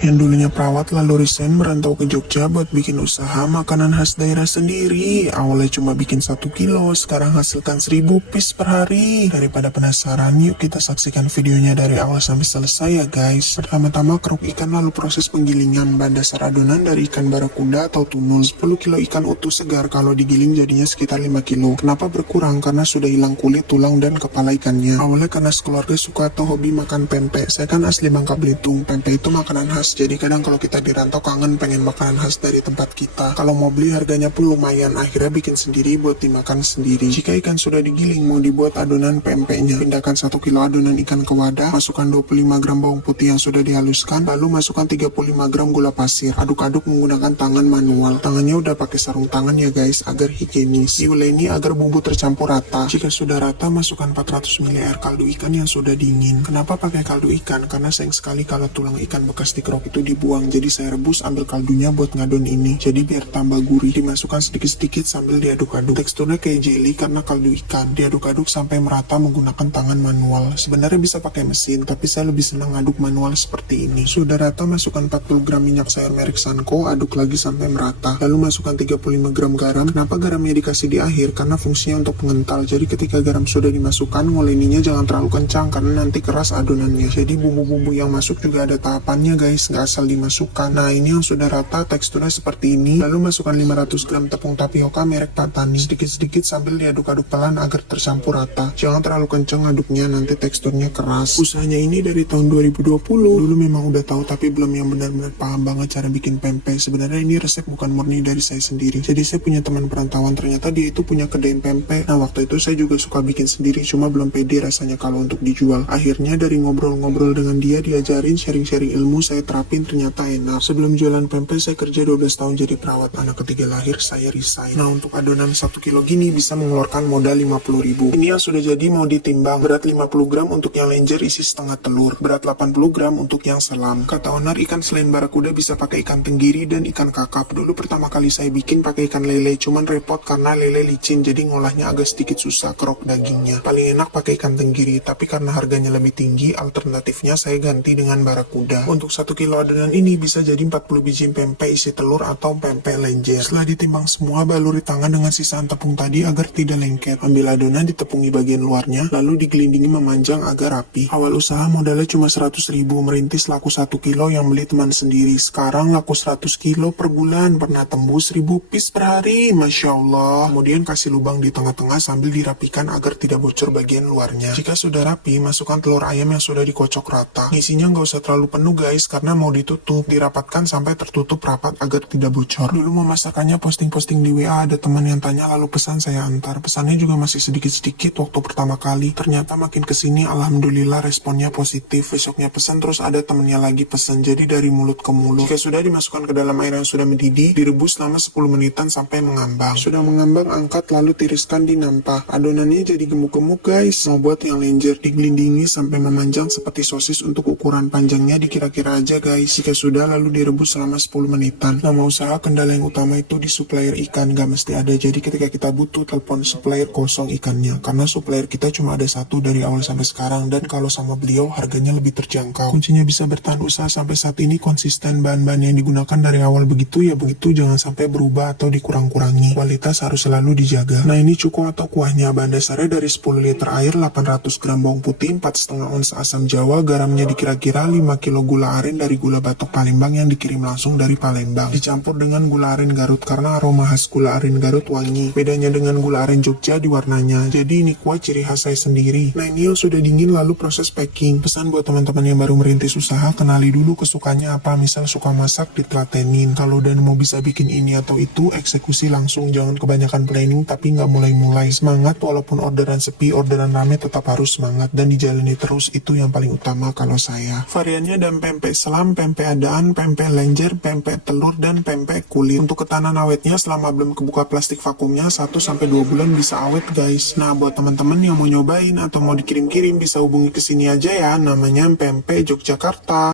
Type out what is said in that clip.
yang dulunya perawat lalu resign merantau ke Jogja buat bikin usaha makanan khas daerah sendiri. Awalnya cuma bikin 1 kilo, sekarang hasilkan 1000 piece per hari. Daripada penasaran, yuk kita saksikan videonya dari awal sampai selesai ya guys. Pertama-tama keruk ikan lalu proses penggilingan. Bahan dasar adonan dari ikan barakuda atau tunul. 10 kilo ikan utuh segar, kalau digiling jadinya sekitar 5 kilo. Kenapa berkurang? Karena sudah hilang kulit, tulang, dan kepala ikannya. Awalnya karena sekeluarga suka atau hobi makan pempek. Saya kan asli Bangka Belitung, pempek itu makanan khas. Jadi kadang kalau kita di rantau kangen pengen makanan khas dari tempat kita. Kalau mau beli harganya pun lumayan, akhirnya bikin sendiri buat dimakan sendiri. Jika ikan sudah digiling mau dibuat adonan pempeknya, pindahkan 1 kilo adonan ikan ke wadah, masukkan 25 gram bawang putih yang sudah dihaluskan, lalu masukkan 35 gram gula pasir. Aduk-aduk menggunakan tangan manual. Tangannya udah pakai sarung tangan ya guys, agar higienis. Diuleni agar bumbu tercampur rata. Jika sudah rata, masukkan 400 ml air kaldu ikan yang sudah dingin. Kenapa pakai kaldu ikan? Karena sayang sekali kalau tulang ikan bekas dikerok itu dibuang, jadi saya rebus ambil kaldunya buat ngadon ini. Jadi biar tambah gurih, dimasukkan sedikit-sedikit sambil diaduk-aduk. Teksturnya kayak jelly karena kaldu ikan. Diaduk-aduk sampai merata menggunakan tangan manual. Sebenarnya bisa pakai mesin, tapi saya lebih senang aduk manual seperti ini. Sudah rata, masukkan 40 gram minyak sayur merek Sanko, aduk lagi sampai merata. Lalu masukkan 35 gram garam. Kenapa garamnya dikasih di akhir? Karena fungsinya untuk pengental. Jadi ketika garam sudah dimasukkan, ngoleninya jangan terlalu kencang karena nanti keras adonannya. Jadi bumbu-bumbu yang masuk juga ada tahapannya guys, nggak asal dimasukkan. Nah ini yang sudah rata, teksturnya seperti ini. Lalu masukkan 500 gram tepung tapioka merek Patani. Sedikit-sedikit sambil diaduk-aduk pelan agar tercampur rata. Jangan terlalu kencang aduknya, nanti teksturnya keras. Usahanya ini dari tahun 2020. Dulu memang udah tahu tapi belum yang benar-benar paham banget cara bikin pempek. Sebenarnya ini resep bukan murni dari saya sendiri. Jadi saya punya teman perantauan, ternyata dia itu punya kedai pempek. Nah waktu itu saya juga suka bikin sendiri, cuma belum pede rasanya kalau untuk dijual. Akhirnya dari ngobrol-ngobrol dengan dia, diajarin, sharing-sharing ilmu, saya terapin, ternyata enak. Sebelum jualan pempek saya kerja 12 tahun jadi perawat. Anak ketiga lahir saya resign. Nah untuk adonan 1 kilo gini bisa mengeluarkan modal 50.000. Ini yang sudah jadi mau ditimbang. Berat 50 gram untuk yang lenjer isi setengah telur. Berat 80 gram untuk yang selam. Kata owner, ikan selain barakuda bisa pakai ikan tenggiri dan ikan kakap. Dulu pertama kali saya bikin pakai ikan lele, cuman repot karena lele licin, jadi ngolahnya agak sedikit susah kerok dagingnya. Paling enak pakai ikan tenggiri, tapi karena harganya lebih tinggi, alternatifnya saya ganti dengan barakuda. Untuk 1 kilo adonan ini bisa jadi 40 biji pempek isi telur atau pempek lenjer. Setelah ditimbang semua, baluri tangan dengan sisaan tepung tadi agar tidak lengket. Ambil adonan, ditepungi bagian luarnya, lalu digelindingi memanjang agar rapi. Awal usaha modalnya cuma 100.000, merintis laku 1 kilo yang beli teman sendiri. Sekarang laku 100 kilo per bulan, pernah tembus 1000 piece per hari, Masya Allah. Kemudian kasih lubang di tengah-tengah sambil dirapikan agar tidak bocor bagian luarnya. Jika sudah rapi, masukkan telur ayam yang sudah dikocok rata. Ngisinya nggak usah terlalu penuh guys, karena mau ditutup. Dirapatkan sampai tertutup rapat agar tidak bocor. Dulu memasakkannya posting-posting di WA, ada teman yang tanya lalu pesan saya antar. Pesannya juga masih sedikit-sedikit waktu pertama kali. Ternyata makin kesini alhamdulillah responnya positif. Besoknya pesan terus ada temennya lagi pesan. Jadi dari mulut ke mulut. Jika sudah dimasukkan ke dalam air yang sudah mendidih, direbus selama 10 menitan sampai mengambang. Sudah mengambang, angkat lalu tiriskan di nampah. Adonannya jadi gemuk-gemuk guys. Mau buat yang lenjer, digelindingi sampai memanjang seperti sosis. Untuk ukuran panjangnya dikira-kira aja guys. Jika sudah lalu direbus selama 10 menitan. Nama usaha kendala yang utama itu di supplier ikan, gak mesti ada. Jadi ketika kita butuh telepon supplier kosong ikannya, karena supplier kita cuma ada satu dari awal sampai sekarang, dan kalau sama beliau harganya lebih terjangkau. Kuncinya bisa bertahan usaha sampai saat ini konsisten. Bahan-bahan yang digunakan dari awal begitu ya begitu, jangan sampai berubah atau dikurang-kurangi. Kualitas harus selalu dijaga. Nah ini cuko atau kuahnya. Bahan dasarnya dari 10 liter air, 800 gram bawang putih, 4,5 ons asam jawa, garamnya dikira-kira 5 kilo gula aren dari gula batok Palembang yang dikirim langsung dari Palembang. Dicampur dengan gula aren Garut karena aroma khas gula aren Garut wangi. Bedanya dengan gula aren Jogja di warnanya. Jadi ini kuah ciri khas saya sendiri. Nah ini yang sudah dingin lalu proses packing. Pesan buat teman-teman yang baru merintis usaha, kenali dulu kesukaannya apa. Misal suka masak, ditelatenin. Kalau udah mau bisa bikin ini atau itu, eksekusi langsung. Jangan kebanyakan planning tapi nggak mulai-mulai. Semangat walaupun orderan sepi, orderan rame tetap harus semangat dan dijalani terus. Itu yang paling utama kalau saya. Variannya ada pempek selam, pempek adaan, pempek lenjer, pempek telur, dan pempek kulit. Untuk ketahanan awetnya selama belum kebuka plastik vakumnya 1-2 bulan bisa awet guys. Nah buat teman-teman yang mau nyobain atau mau dikirim-kirim bisa hubungi ke sini aja ya. Namanya Pempek Yogyakarta.